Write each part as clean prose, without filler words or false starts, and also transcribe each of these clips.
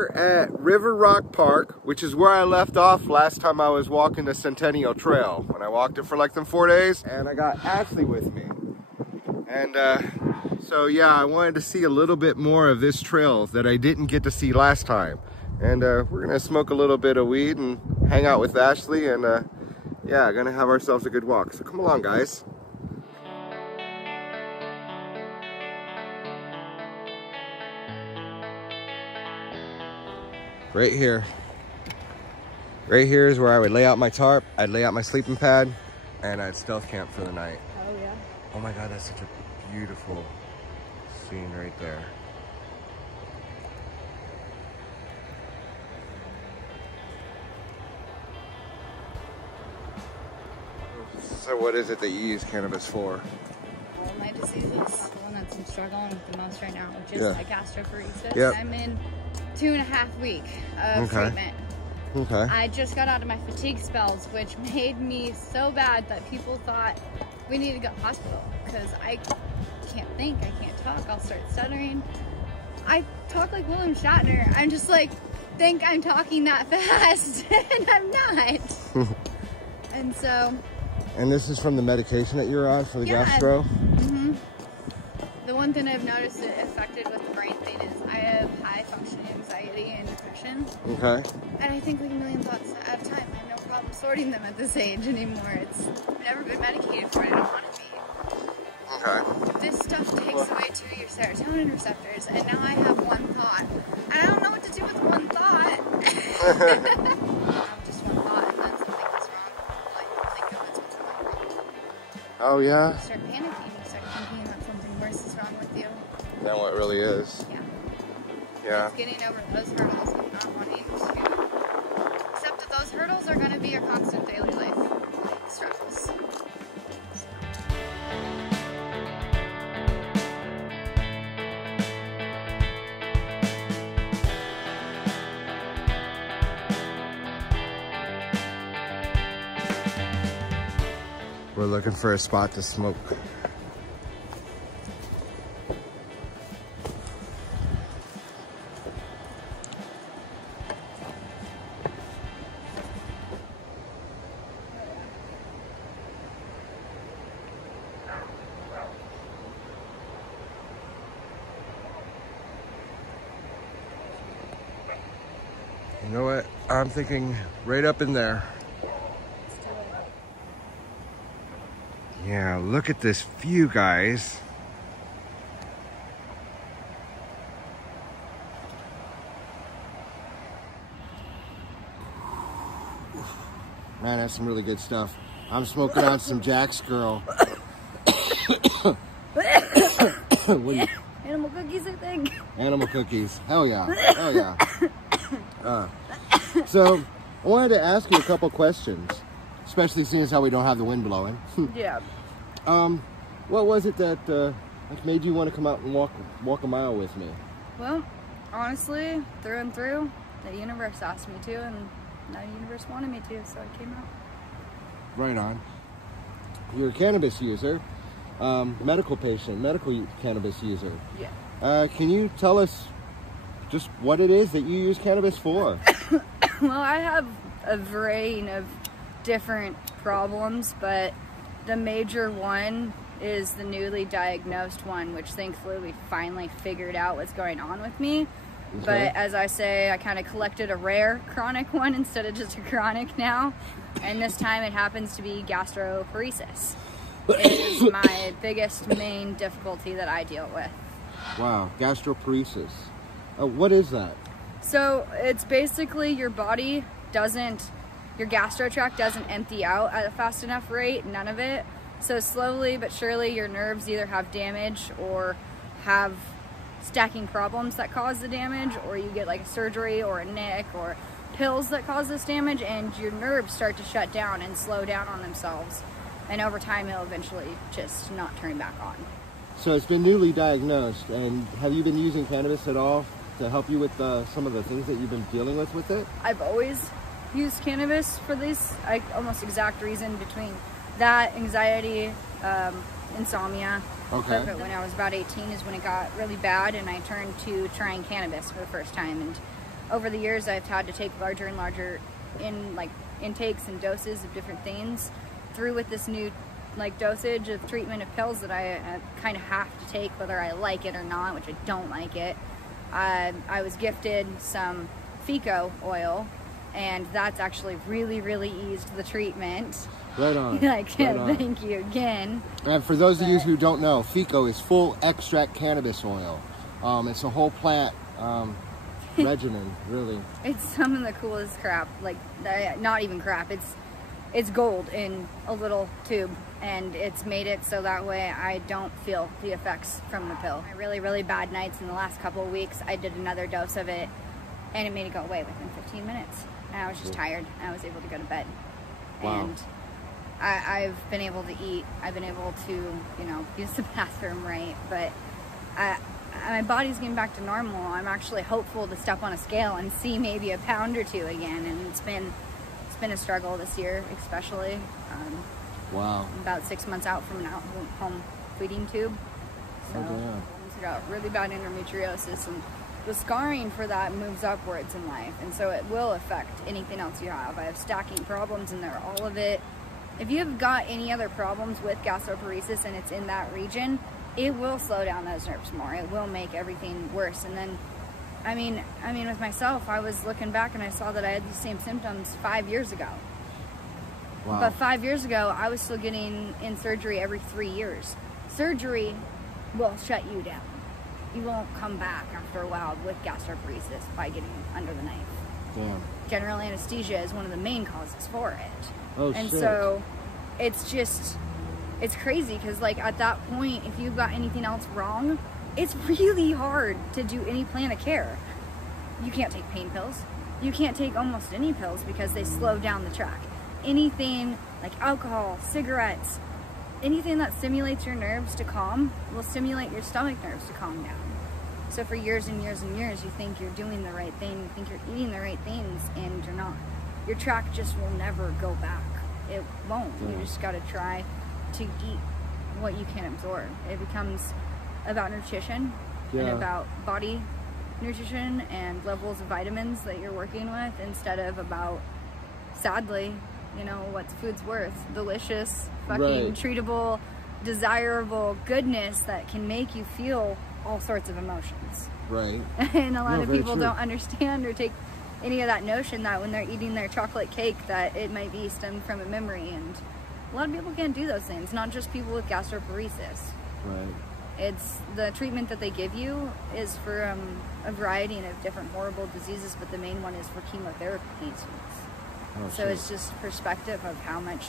here at River Rock Park, which is where I left off last time I was walking the Centennial Trail. When I walked it for like them 4 days, and I got Ashley with me. And so yeah, I wanted to see a little bit more of this trail that I didn't get to see last time. And we're gonna smoke a little bit of weed and hang out with Ashley, and yeah, gonna have ourselves a good walk. So come along, guys. Right here is where I would lay out my tarp, I'd lay out my sleeping pad, and I'd stealth camp for the night. Oh yeah. Oh my God, that's such a beautiful scene right there. So what is it that you use cannabis for? All my diseases. The one that's I'm struggling with the most right now, which is my gastroparesis. Yep. I'm in 2.5 weeks of treatment. Okay. I just got out of my fatigue spells, which made me so bad that people thought we need to go to the hospital because I can't think, I can't talk, I'll start stuttering. I talk like William Shatner. I'm just like, think I'm talking that fast, and I'm not. And so... And this is from the medication that you're on for the gastro? Mm-hmm. The one thing I've noticed it affected with the brain thing is I have high functioning anxiety and depression. Okay. And I think like a million thoughts at a time. I have no problem sorting them at this age anymore. I've never been medicated for it. I don't want to be. Okay. This stuff takes away 2 of your serotonin receptors, and now I have one thought. And I don't know what to do with one thought. Just one thought, and then something goes wrong. Like, think of it's what's wrong. Oh yeah? You start panicking. You start thinking that something worse is wrong with you. Than what really is. Yeah. Yeah. It's getting over those hurdles and not wanting to accept that those hurdles are going to be your constant daily life struggles. We're looking for a spot to smoke. You know what? I'm thinking right up in there. Yeah, look at this view, guys. Man, that's some really good stuff. I'm smoking on some Jack's Girl. Animal cookies, I think. Animal cookies. Hell yeah. Hell yeah. So, I wanted to ask you a couple questions, especially seeing as how we don't have the wind blowing. Yeah. What was it that made you want to come out and walk a mile with me? Well, honestly, through and through, the universe asked me to, and now the universe wanted me to, so I came out. Right on. You're a cannabis user, medical patient, medical cannabis user. Yeah. Can you tell us just what it is that you use cannabis for? Well, I have a variety of different problems, but the major one is the newly diagnosed one, which thankfully we finally figured out what's going on with me. Okay. But as I say, I kind of collected a rare chronic one instead of just a chronic now. And this time it happens to be gastroparesis. It is my biggest main difficulty that I deal with. Wow, gastroparesis. What is that? So it's basically your body doesn't, your gastro tract doesn't empty out at a fast enough rate, none of it. So slowly but surely your nerves either have damage or have stacking problems that cause the damage, or you get like a surgery or a nick or pills that cause this damage, and your nerves start to shut down and slow down on themselves. And over time it'll eventually just not turn back on. So it's been newly diagnosed, and have you been using cannabis at all to help you with some of the things that you've been dealing with it? I've always used cannabis for this almost exact reason, between that, anxiety, insomnia. Okay. But when I was about 18 is when it got really bad, and I turned to trying cannabis for the first time, and over the years I've had to take larger and larger intakes and doses of different things through with this new dosage of treatment of pills that I kind of have to take whether I like it or not, which I don't like it. I was gifted some FECO oil, and that's actually really, really eased the treatment. Right on. Right on. Thank you again. And for those of you who don't know, FECO is full extract cannabis oil. It's a whole plant regimen, really. It's some of the coolest crap. Not even crap. It's gold in a little tube, and it's made it so that way I don't feel the effects from the pill. My really, really bad nights in the last couple of weeks, I did another dose of it, and it made it go away within 15 minutes. And I was just tired, and I was able to go to bed. Wow. And I've been able to eat. I've been able to, use the bathroom right, but my body's getting back to normal. I'm actually hopeful to step on a scale and see maybe a pound or two again, and it's been a struggle this year, especially. Wow. I'm about 6 months out from an at-home feeding tube. So I got really bad endometriosis, and the scarring for that moves upwards in life, and so it will affect anything else you have. I have stacking problems in there, all of it. If you have got any other problems with gastroparesis and it's in that region, it will slow down those nerves more. It will make everything worse. And then, I mean, with myself, I was looking back and I saw that I had these same symptoms 5 years ago. Wow. But 5 years ago, I was still getting in surgery every 3 years. Surgery will shut you down. You won't come back after a while with gastroparesis by getting under the knife. Damn. General anesthesia is one of the main causes for it. Oh, and shit. So it's crazy because at that point, if you've got anything else wrong, it's really hard to do any plan of care. You can't take pain pills. You can't take almost any pills because they slow down the track. Anything like alcohol, cigarettes, anything that stimulates your nerves to calm will stimulate your stomach nerves to calm down. So for years and years and years, you think you're doing the right thing, you think you're eating the right things, and you're not. Your track just will never go back. It won't. You just got to try to eat what you can absorb. It becomes about nutrition and about body nutrition and levels of vitamins that you're working with, instead of about, sadly, what's food's worth. Delicious, fucking treatable, desirable goodness that can make you feel all sorts of emotions. Right. And a lot of people don't understand or take any of that notion that when they're eating their chocolate cake that it might be stemmed from a memory, and a lot of people can't do those things, not just people with gastroparesis. Right. It's the treatment that they give you is for a variety of different horrible diseases, but the main one is for chemotherapy patients. So it's just perspective of how much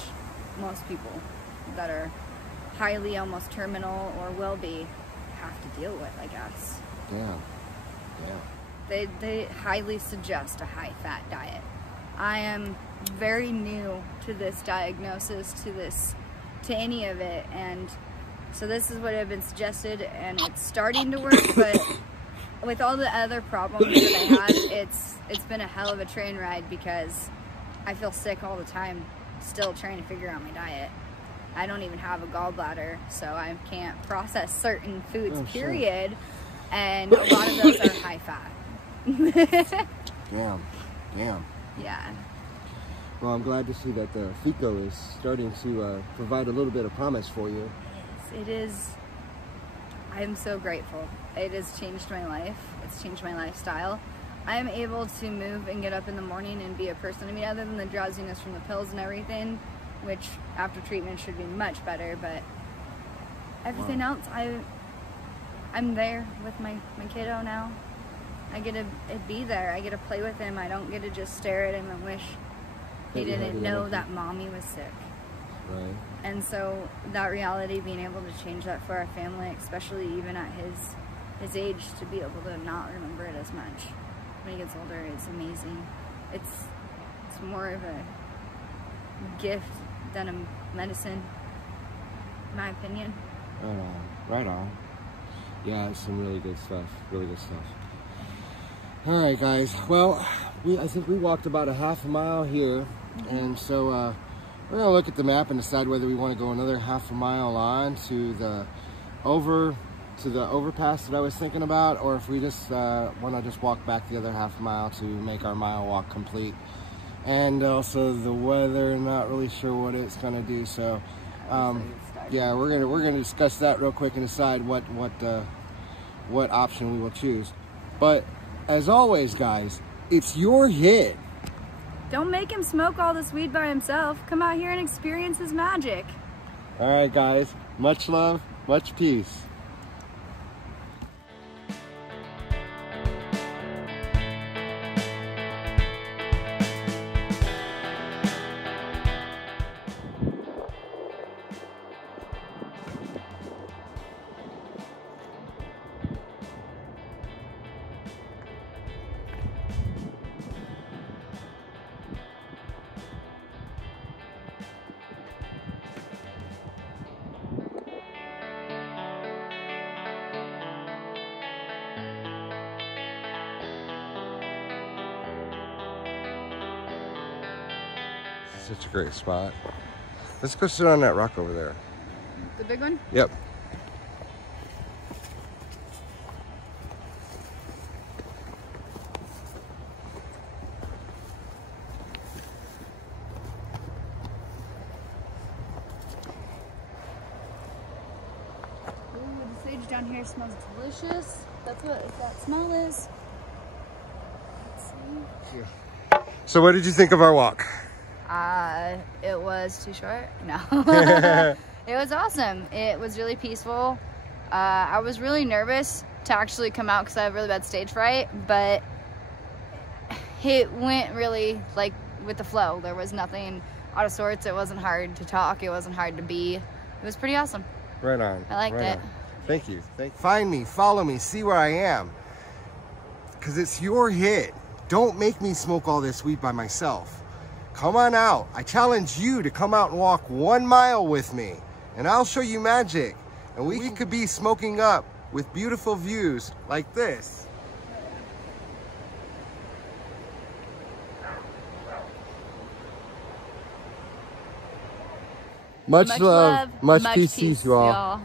most people that are highly almost terminal or will be have to deal with, I guess. Yeah. They highly suggest a high-fat diet. I am very new to this diagnosis, to any of it, and so this is what I've been suggested, and it's starting to work, but with all the other problems that I had, it's been a hell of a train ride because I feel sick all the time, still trying to figure out my diet. I don't even have a gallbladder, so I can't process certain foods, period, and a lot of those are high fat. Damn. Yeah. Well, I'm glad to see that the FECO is starting to provide a little bit of promise for you. It is. I am so grateful. It has changed my life. It's changed my lifestyle. I am able to move and get up in the morning and be a person. I mean, other than the drowsiness from the pills and everything, which after treatment should be much better, but everything else, I'm there with my kiddo now. I get to be there. I get to play with him. I don't get to just stare at him and wish he didn't know that mommy was sick. Right. And so that reality, being able to change that for our family, especially even at his age, to be able to not remember it as much when he gets older, it's amazing. It's more of a gift than a medicine, in my opinion. Right on. Yeah, it's some really good stuff. All right, guys. Well, I think we walked about a half a mile here, and so we're gonna look at the map and decide whether we want to go another half a mile on to the over to the overpass that I was thinking about, or if we just want to just walk back the other half mile to make our mile walk complete. And also the weather, not really sure what it's going to do. So yeah, we're gonna discuss that real quick and decide what option we will choose. But as always, guys, it's your hit. Don't make him smoke all this weed by himself. Come out here and experience his magic. All right, guys. Much love, much peace. Such a great spot. Let's go sit on that rock over there. The big one? Yep. Ooh, the sage down here smells delicious. That's what that smell is. Let's see. So what did you think of our walk? It was too short. No. It was awesome. It was really peaceful. I was really nervous to actually come out because I have really bad stage fright, but it went really like with the flow. There was nothing out of sorts. It wasn't hard to talk. It wasn't hard to be. It was pretty awesome. Right on. I liked it. On. Thank you. Find me, follow me, see where I am. Because it's your hit. Don't make me smoke all this weed by myself. Come on out. I challenge you to come out and walk 1 mile with me, and I'll show you magic. And we could be smoking up with beautiful views like this. Much love, much peace, y'all.